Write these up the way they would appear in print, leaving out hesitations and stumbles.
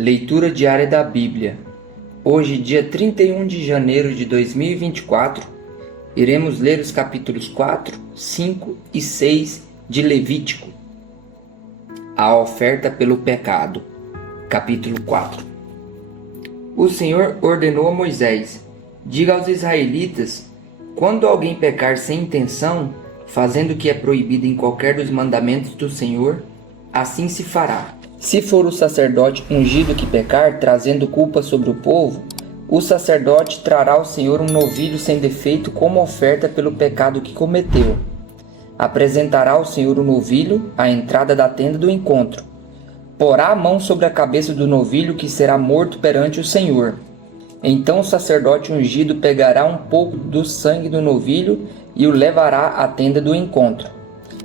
Leitura diária da Bíblia. Hoje, dia 31 de janeiro de 2024, iremos ler os capítulos 4, 5 e 6 de Levítico. A oferta pelo pecado. Capítulo 4. O Senhor ordenou a Moisés: diga aos israelitas, quando alguém pecar sem intenção, fazendo o que é proibido em qualquer dos mandamentos do Senhor, assim se fará. Se for o sacerdote ungido que pecar, trazendo culpa sobre o povo, o sacerdote trará ao Senhor um novilho sem defeito como oferta pelo pecado que cometeu. Apresentará ao Senhor o novilho à entrada da tenda do encontro. Porá a mão sobre a cabeça do novilho, que será morto perante o Senhor. Então o sacerdote ungido pegará um pouco do sangue do novilho e o levará à tenda do encontro.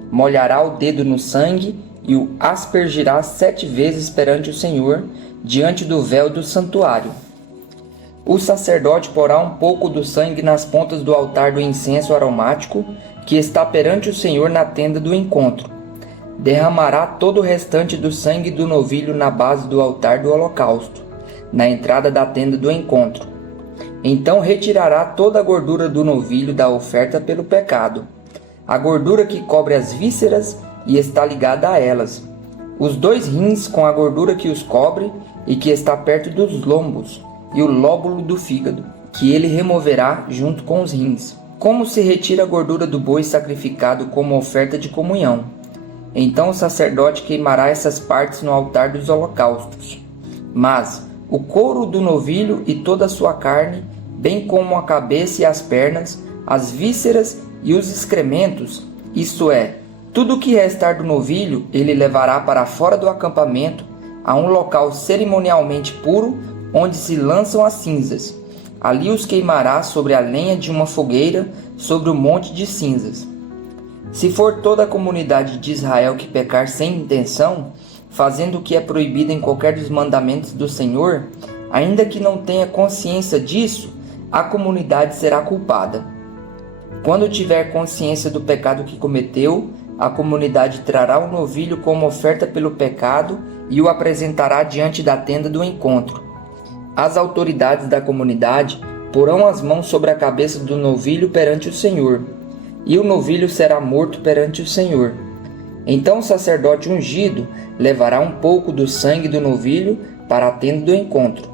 Molhará o dedo no sangue e o aspergirá 7 vezes perante o Senhor, diante do véu do santuário. O sacerdote porá um pouco do sangue nas pontas do altar do incenso aromático, que está perante o Senhor na tenda do encontro. Derramará todo o restante do sangue do novilho na base do altar do holocausto, na entrada da tenda do encontro. Então retirará toda a gordura do novilho da oferta pelo pecado, a gordura que cobre as vísceras e está ligada a elas, os 2 rins com a gordura que os cobre e que está perto dos lombos, e o lóbulo do fígado, que ele removerá junto com os rins, como se retira a gordura do boi sacrificado como oferta de comunhão. Então o sacerdote queimará essas partes no altar dos holocaustos. Mas o couro do novilho e toda a sua carne, bem como a cabeça e as pernas, as vísceras e os excrementos, isto é, tudo o que restar do novilho, ele levará para fora do acampamento, a um local cerimonialmente puro, onde se lançam as cinzas. Ali os queimará sobre a lenha de uma fogueira, sobre o monte de cinzas. Se for toda a comunidade de Israel que pecar sem intenção, fazendo o que é proibido em qualquer dos mandamentos do Senhor, ainda que não tenha consciência disso, a comunidade será culpada. Quando tiver consciência do pecado que cometeu, a comunidade trará o novilho como oferta pelo pecado e o apresentará diante da tenda do encontro. As autoridades da comunidade porão as mãos sobre a cabeça do novilho perante o Senhor, e o novilho será morto perante o Senhor. Então o sacerdote ungido levará um pouco do sangue do novilho para a tenda do encontro.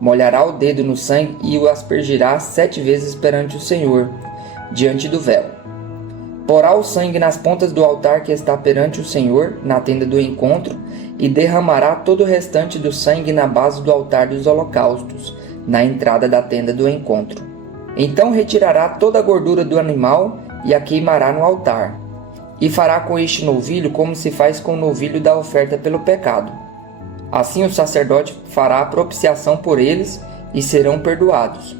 Molhará o dedo no sangue e o aspergirá 7 vezes perante o Senhor, diante do véu. Porá o sangue nas pontas do altar que está perante o Senhor, na tenda do encontro, e derramará todo o restante do sangue na base do altar dos holocaustos, na entrada da tenda do encontro. Então retirará toda a gordura do animal e a queimará no altar. E fará com este novilho como se faz com o novilho da oferta pelo pecado. Assim o sacerdote fará a propiciação por eles e serão perdoados.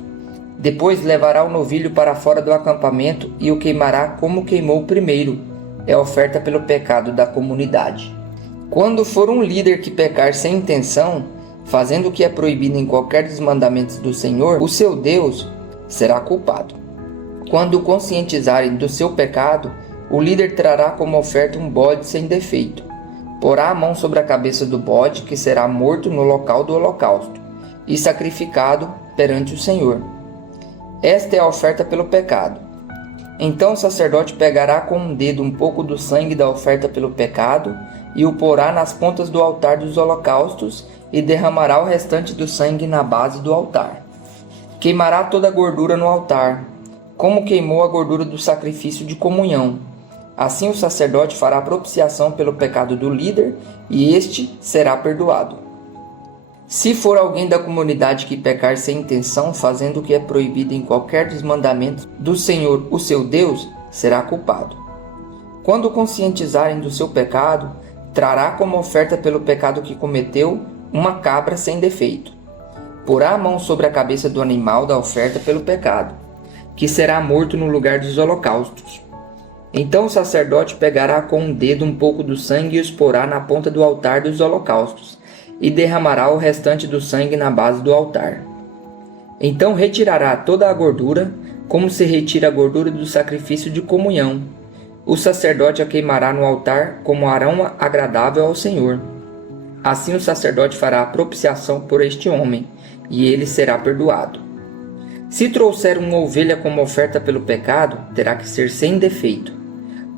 Depois levará o novilho para fora do acampamento e o queimará como queimou o primeiro. É a oferta pelo pecado da comunidade. Quando for um líder que pecar sem intenção, fazendo o que é proibido em qualquer dos mandamentos do Senhor, o seu Deus, será culpado. Quando o conscientizarem do seu pecado, o líder trará como oferta um bode sem defeito. Porá a mão sobre a cabeça do bode, que será morto no local do holocausto, e sacrificado perante o Senhor. Esta é a oferta pelo pecado. Então o sacerdote pegará com um dedo um pouco do sangue da oferta pelo pecado e o porá nas pontas do altar dos holocaustos e derramará o restante do sangue na base do altar. Queimará toda a gordura no altar, como queimou a gordura do sacrifício de comunhão. Assim o sacerdote fará propiciação pelo pecado do líder e este será perdoado. Se for alguém da comunidade que pecar sem intenção, fazendo o que é proibido em qualquer dos mandamentos do Senhor, o seu Deus, será culpado. Quando conscientizarem do seu pecado, trará como oferta pelo pecado que cometeu uma cabra sem defeito. Porá a mão sobre a cabeça do animal da oferta pelo pecado, que será morto no lugar dos holocaustos. Então o sacerdote pegará com um dedo um pouco do sangue e os porá na ponta do altar dos holocaustos, e derramará o restante do sangue na base do altar. Então retirará toda a gordura, como se retira a gordura do sacrifício de comunhão. O sacerdote a queimará no altar como aroma agradável ao Senhor. Assim o sacerdote fará a propiciação por este homem, e ele será perdoado. Se trouxer uma ovelha como oferta pelo pecado, terá que ser sem defeito.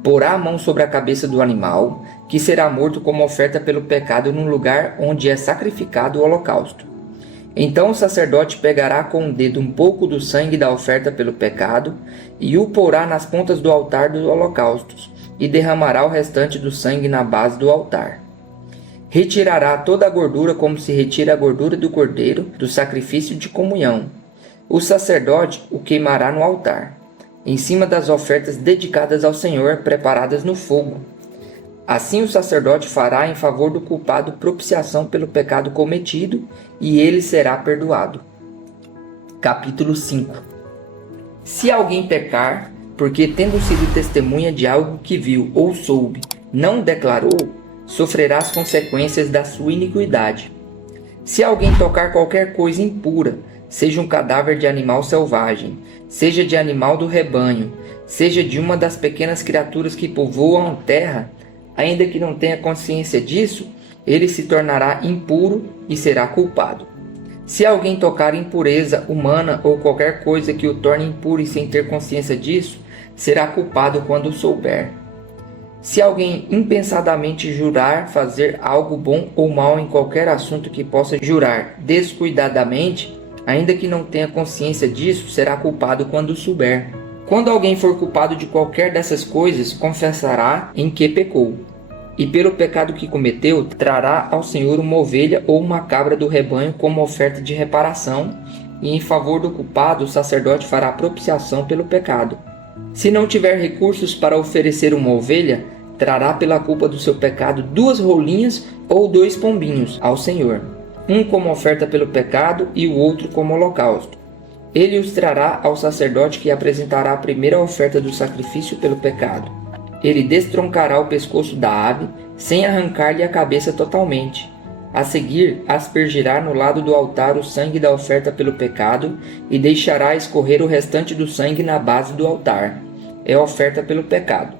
Porá a mão sobre a cabeça do animal, que será morto como oferta pelo pecado no lugar onde é sacrificado o holocausto. Então o sacerdote pegará com o dedo um pouco do sangue da oferta pelo pecado e o porá nas pontas do altar dos holocaustos, e derramará o restante do sangue na base do altar. Retirará toda a gordura como se retira a gordura do cordeiro do sacrifício de comunhão. O sacerdote o queimará no altar, em cima das ofertas dedicadas ao Senhor, preparadas no fogo. Assim o sacerdote fará em favor do culpado propiciação pelo pecado cometido, e ele será perdoado. Capítulo 5. Se alguém pecar, porque tendo sido testemunha de algo que viu ou soube, não declarou, sofrerá as consequências da sua iniquidade. Se alguém tocar qualquer coisa impura, seja um cadáver de animal selvagem, seja de animal do rebanho, seja de uma das pequenas criaturas que povoam a terra, ainda que não tenha consciência disso, ele se tornará impuro e será culpado. Se alguém tocar impureza humana ou qualquer coisa que o torne impuro e sem ter consciência disso, será culpado quando souber. Se alguém impensadamente jurar fazer algo bom ou mal em qualquer assunto que possa jurar descuidadamente, ainda que não tenha consciência disso, será culpado quando souber. Quando alguém for culpado de qualquer dessas coisas, confessará em que pecou. E pelo pecado que cometeu, trará ao Senhor uma ovelha ou uma cabra do rebanho como oferta de reparação, e em favor do culpado o sacerdote fará propiciação pelo pecado. Se não tiver recursos para oferecer uma ovelha, trará pela culpa do seu pecado 2 rolinhas ou 2 pombinhos ao Senhor, um como oferta pelo pecado e o outro como holocausto. Ele os trará ao sacerdote, que apresentará a primeira oferta do sacrifício pelo pecado. Ele destroncará o pescoço da ave, sem arrancar-lhe a cabeça totalmente. A seguir, aspergirá no lado do altar o sangue da oferta pelo pecado e deixará escorrer o restante do sangue na base do altar. É a oferta pelo pecado.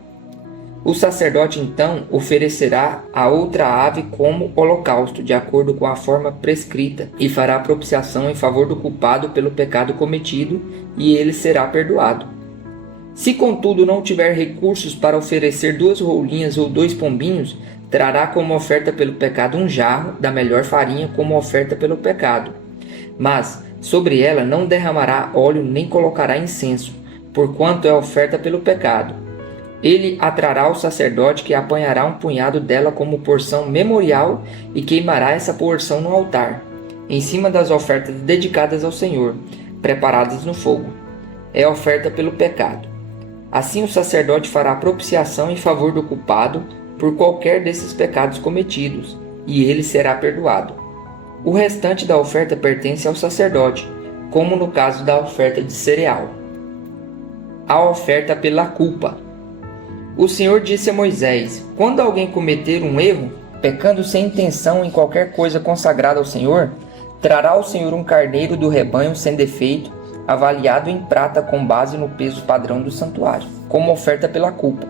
O sacerdote então oferecerá a outra ave como holocausto, de acordo com a forma prescrita, e fará propiciação em favor do culpado pelo pecado cometido, e ele será perdoado. Se contudo não tiver recursos para oferecer 2 rolinhas ou 2 pombinhos, trará como oferta pelo pecado um jarro da melhor farinha como oferta pelo pecado. Mas sobre ela não derramará óleo nem colocará incenso, porquanto é oferta pelo pecado. Ele a trará ao sacerdote, que apanhará um punhado dela como porção memorial e queimará essa porção no altar, em cima das ofertas dedicadas ao Senhor, preparadas no fogo. É oferta pelo pecado. Assim o sacerdote fará propiciação em favor do culpado por qualquer desses pecados cometidos, e ele será perdoado. O restante da oferta pertence ao sacerdote, como no caso da oferta de cereal. A oferta pela culpa. O Senhor disse a Moisés: quando alguém cometer um erro, pecando sem intenção em qualquer coisa consagrada ao Senhor, trará ao Senhor um carneiro do rebanho sem defeito, avaliado em prata com base no peso padrão do santuário, como oferta pela culpa.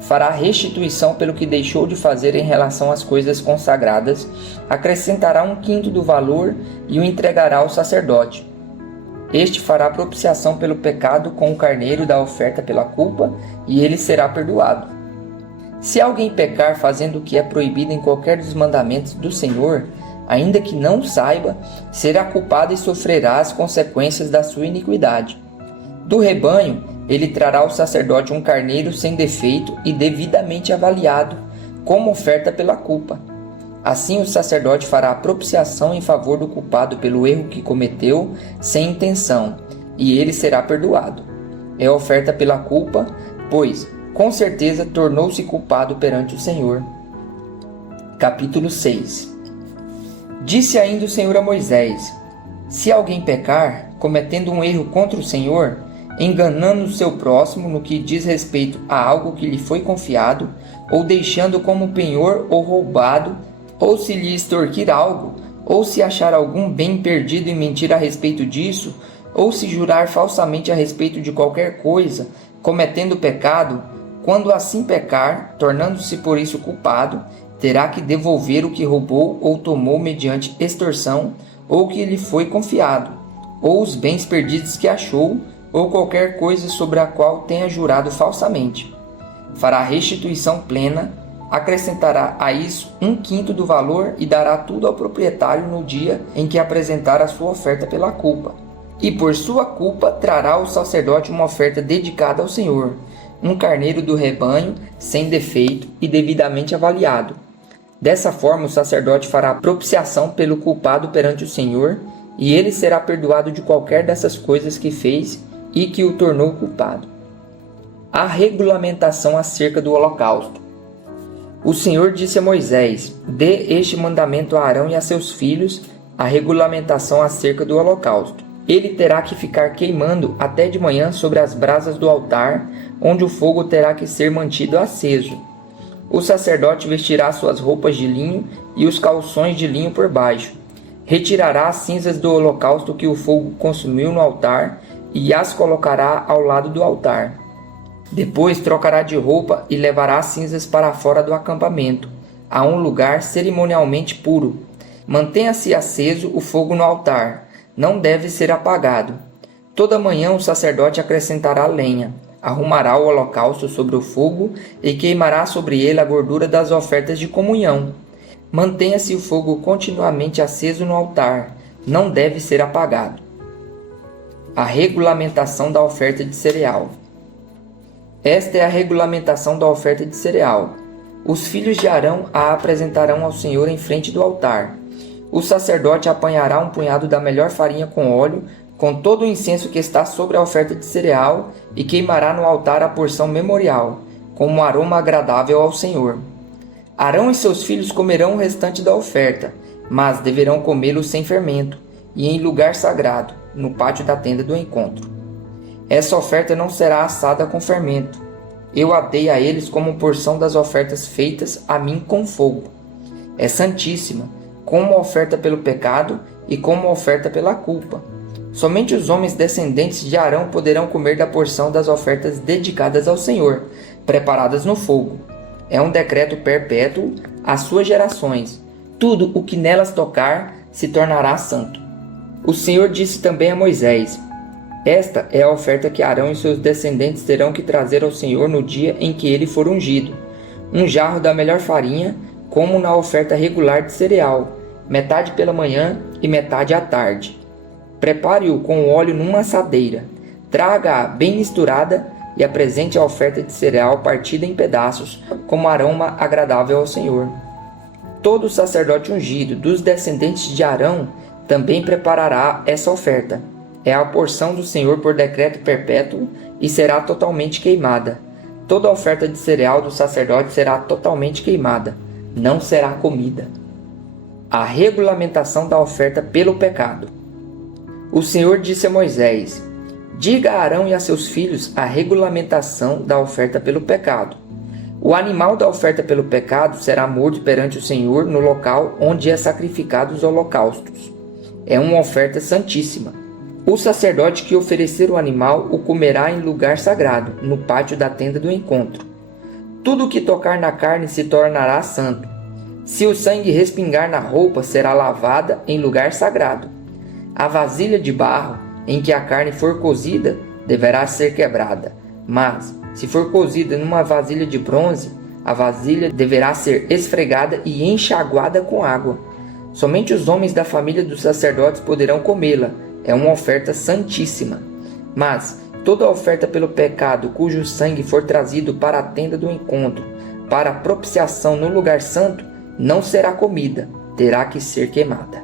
Fará restituição pelo que deixou de fazer em relação às coisas consagradas, acrescentará 1/5 do valor e o entregará ao sacerdote. Este fará propiciação pelo pecado com o carneiro da oferta pela culpa, e ele será perdoado. Se alguém pecar fazendo o que é proibido em qualquer dos mandamentos do Senhor, ainda que não saiba, será culpado e sofrerá as consequências da sua iniquidade. Do rebanho, ele trará ao sacerdote um carneiro sem defeito e devidamente avaliado, como oferta pela culpa. Assim o sacerdote fará a propiciação em favor do culpado pelo erro que cometeu sem intenção, e ele será perdoado. É oferta pela culpa, pois, com certeza, tornou-se culpado perante o Senhor. Capítulo 6. Disse ainda o Senhor a Moisés: se alguém pecar, cometendo um erro contra o Senhor, enganando o seu próximo no que diz respeito a algo que lhe foi confiado, ou deixando como penhor ou roubado, ou se lhe extorquir algo, ou se achar algum bem perdido e mentir a respeito disso, ou se jurar falsamente a respeito de qualquer coisa, cometendo pecado, quando assim pecar, tornando-se por isso culpado, terá que devolver o que roubou ou tomou mediante extorsão, ou que lhe foi confiado, ou os bens perdidos que achou, ou qualquer coisa sobre a qual tenha jurado falsamente. Fará restituição plena, acrescentará a isso 1/5 do valor e dará tudo ao proprietário no dia em que apresentar a sua oferta pela culpa. E por sua culpa trará o sacerdote uma oferta dedicada ao Senhor, um carneiro do rebanho, sem defeito e devidamente avaliado. Dessa forma o sacerdote fará propiciação pelo culpado perante o Senhor, e ele será perdoado de qualquer dessas coisas que fez e que o tornou culpado. A regulamentação acerca do holocausto. O Senhor disse a Moisés: dê este mandamento a Arão e a seus filhos, a regulamentação acerca do holocausto. Ele terá que ficar queimando até de manhã sobre as brasas do altar, onde o fogo terá que ser mantido aceso. O sacerdote vestirá suas roupas de linho e os calções de linho por baixo. Retirará as cinzas do holocausto que o fogo consumiu no altar e as colocará ao lado do altar. Depois trocará de roupa e levará as cinzas para fora do acampamento, a um lugar cerimonialmente puro. Mantenha-se aceso o fogo no altar, não deve ser apagado. Toda manhã o sacerdote acrescentará lenha, arrumará o holocausto sobre o fogo e queimará sobre ele a gordura das ofertas de comunhão. Mantenha-se o fogo continuamente aceso no altar, não deve ser apagado. A regulamentação da oferta de cereal. Esta é a regulamentação da oferta de cereal. Os filhos de Arão a apresentarão ao Senhor em frente do altar. O sacerdote apanhará um punhado da melhor farinha com óleo, com todo o incenso que está sobre a oferta de cereal, e queimará no altar a porção memorial, como um aroma agradável ao Senhor. Arão e seus filhos comerão o restante da oferta, mas deverão comê-lo sem fermento, e em lugar sagrado, no pátio da tenda do encontro. Essa oferta não será assada com fermento. Eu a dei a eles como porção das ofertas feitas a mim com fogo. É santíssima, como oferta pelo pecado e como oferta pela culpa. Somente os homens descendentes de Arão poderão comer da porção das ofertas dedicadas ao Senhor, preparadas no fogo. É um decreto perpétuo às suas gerações. Tudo o que nelas tocar se tornará santo. O Senhor disse também a Moisés: esta é a oferta que Arão e seus descendentes terão que trazer ao Senhor no dia em que ele for ungido: um jarro da melhor farinha, como na oferta regular de cereal, metade pela manhã e metade à tarde. Prepare-o com óleo numa assadeira, traga-a bem misturada e apresente a oferta de cereal partida em pedaços, como aroma agradável ao Senhor. Todo sacerdote ungido dos descendentes de Arão também preparará essa oferta. É a porção do Senhor por decreto perpétuo e será totalmente queimada. Toda oferta de cereal do sacerdote será totalmente queimada, não será comida. A regulamentação da oferta pelo pecado. O Senhor disse a Moisés: diga a Arão e a seus filhos a regulamentação da oferta pelo pecado. O animal da oferta pelo pecado será morto perante o Senhor no local onde é sacrificado os holocaustos. É uma oferta santíssima. O sacerdote que oferecer o animal o comerá em lugar sagrado, no pátio da tenda do encontro. Tudo o que tocar na carne se tornará santo. Se o sangue respingar na roupa, será lavada em lugar sagrado. A vasilha de barro em que a carne for cozida deverá ser quebrada, mas, se for cozida numa vasilha de bronze, a vasilha deverá ser esfregada e enxaguada com água. Somente os homens da família dos sacerdotes poderão comê-la. É uma oferta santíssima. Mas toda oferta pelo pecado cujo sangue for trazido para a tenda do encontro, para a propiciação no lugar santo, não será comida, terá que ser queimada.